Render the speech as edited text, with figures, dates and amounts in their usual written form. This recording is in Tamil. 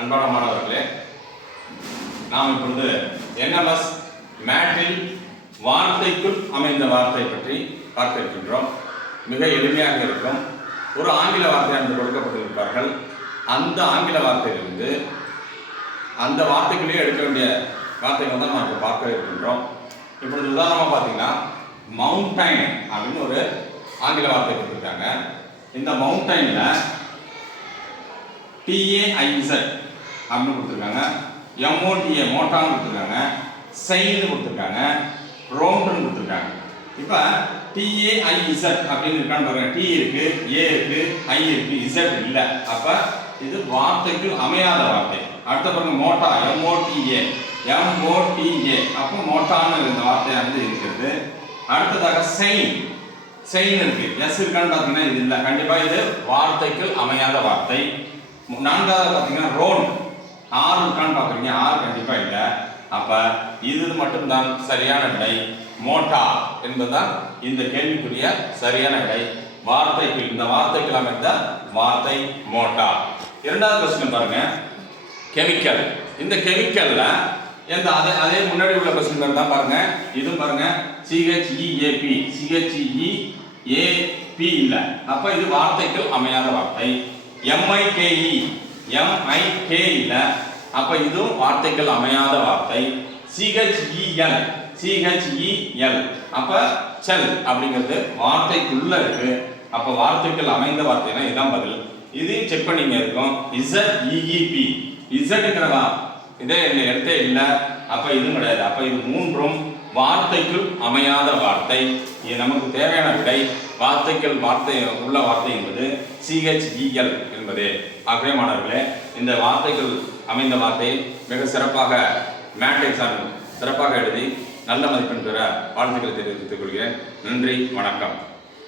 அன்பான மாணவர்களே, நாம் இப்பொழுது என்எம்எஸ் மேட்டில் வார்த்தைக்குள் அமைந்த வார்த்தை பற்றி பார்க்க இருக்கின்றோம். மிக எளிமையாக இருக்கும். ஒரு ஆங்கில வார்த்தை என்று கொடுக்கப்பட்டிருப்பார்கள். அந்த ஆங்கில வார்த்தையிலிருந்து அந்த வார்த்தைக்குள்ளேயே எடுக்க வேண்டிய வார்த்தைகள் தான் நாம் இப்போ பார்க்க இருக்கின்றோம். இப்பொழுது உதாரணமாக பார்த்தீங்கன்னா மவுண்டைன் அப்படின்னு ஒரு ஆங்கில வார்த்தை கொடுத்துருக்காங்க. இந்த மவுண்டைனில் TAIZ அப்படின்னு கொடுத்துருக்காங்க, MOTA மோட்டான்னு கொடுத்துருக்காங்க, சைன்னு கொடுத்துருக்காங்க, ரவுண்டுன்னு கொடுத்துருக்காங்க. இப்போ TAIZ அப்படின்னு இருக்கான்னு பாருங்க. T இருக்கு, A இருக்கு, I இருக்கு, Z இல்லை. அப்போ இது வார்த்தைக்கு அமையாத வார்த்தை. அடுத்த பாருங்க மோட்டா, MOTA. அப்போ மோட்டான்னு இந்த வார்த்தையானது இருக்கிறது. அடுத்ததாக சைன் இருக்கு, எஸ் இருக்கான்னு பார்த்தீங்கன்னா இது இல்லை. கண்டிப்பாக இது வார்த்தைக்கு அமையாத வார்த்தை. நான்காவது பார்த்தீங்கன்னா ரோன், ஆறு இருக்கான்னு பார்க்குறீங்க, ஆறு கண்டிப்பாக இல்லை. அப்போ இது மட்டும்தான் சரியான விடை. மோட்டா என்பதுதான் இந்த கேள்விக்குரிய சரியான விடை. வார்த்தைக்கு இந்த வார்த்தைக்கு அமைந்த வார்த்தை மோட்டா. இரண்டாவது கொஸ்டின் பாருங்க, கெமிக்கல். இந்த கெமிக்கல்ல எந்த அதே முன்னாடி உள்ள கொஸ்டின் தான் பாருங்க. இதுவும் பாருங்க CHEAP இல்லை. அப்ப இது வார்த்தைகள் அமையாத வார்த்தை. MIKE இல்லை. அப்ப இதுவும் வார்த்தைகள் அமையாத வார்த்தை. CHEL அப்ப செல் அப்படிங்கிறது வார்த்தைக்குள்ள இருக்கு. அப்ப வார்த்தைகள் அமைந்த வார்த்தைனா இதுதான் பதில். இதையும் செக் பண்ணிங்க இருக்கும். ZEEP இசட்ங்கிறவா இதே இடத்தே இல்லை. அப்ப இதுவும் கிடையாது. அப்ப இது மூன்றும் வார்த்தைக்குள் அமையாத வார்த்தை. இது நமக்கு தேவையான விடை. வார்த்தைகள் உள்ள வார்த்தை என்பது CHEL என்பதே. ஆகவே மாணவர்களே, இந்த வார்த்தைகள் அமைந்த வார்த்தையை மிக சிறப்பாக மேட் எக்ஸாம் சிறப்பாக எழுதி நல்ல மதிப்பெண் பெற வாழ்த்துக்களை தெரிவித்துக் கொள்கிறேன். நன்றி, வணக்கம்.